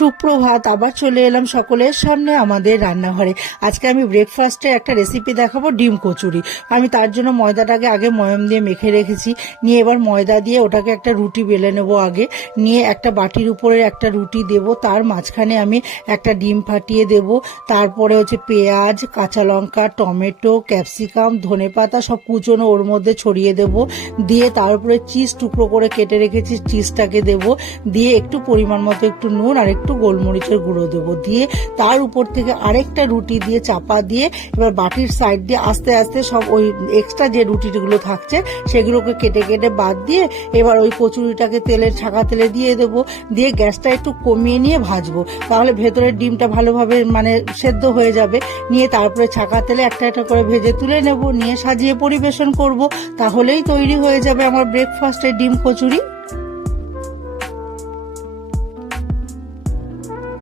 সুপ্রভাত, আবার চলে এলাম সকলের সামনে আমাদের রান্নাঘরে। আজকে আমি ব্রেকফাস্টে একটা রেসিপি দেখাবো, ডিম কচুরি। আমি তার জন্য ময়দাটাকে আগে ময়ম দিয়ে মেখে রেখেছি। নিয়ে এবার ময়দা দিয়ে ওটাকে একটা রুটি বেলে নেবো। আগে নিয়ে একটা বাটির উপরে একটা রুটি দেব, তার মাঝখানে আমি একটা ডিম ফাটিয়ে দেব। তারপরে হচ্ছে পেঁয়াজ, কাঁচা লঙ্কা, টমেটো, ক্যাপসিকাম, ধনেপাতা সব কুচোনো ওর মধ্যে ছড়িয়ে দেব। দিয়ে তার উপরে চিজ টুকরো করে কেটে রেখেছি, চিজটাকে দেব। দিয়ে একটু পরিমাণ মতো একটু নুন আর একটু গোলমরিচের গুঁড়ো দেবো। দিয়ে তার উপর থেকে আরেকটা রুটি দিয়ে চাপা দিয়ে এবার বাটির সাইড দিয়ে আস্তে আস্তে সব ওই এক্সট্রা যে রুটিগুলো থাকছে সেগুলোকে কেটে কেটে বাদ দিয়ে এবার ওই কচুরিটাকে তেলের ছাকা তেলে দিয়ে দেবো। দিয়ে গ্যাসটা একটু কমিয়ে নিয়ে ভাজবো, তাহলে ভেতরের ডিমটা ভালোভাবে সেদ্ধ হয়ে যাবে। নিয়ে তারপরে ছাকা তেলে একটা একটা করে ভেজে তুলে নেব, নিয়ে সাজিয়ে পরিবেশন করব। তাহলেই তৈরি হয়ে যাবে আমার ব্রেকফাস্টের ডিম কচুরি।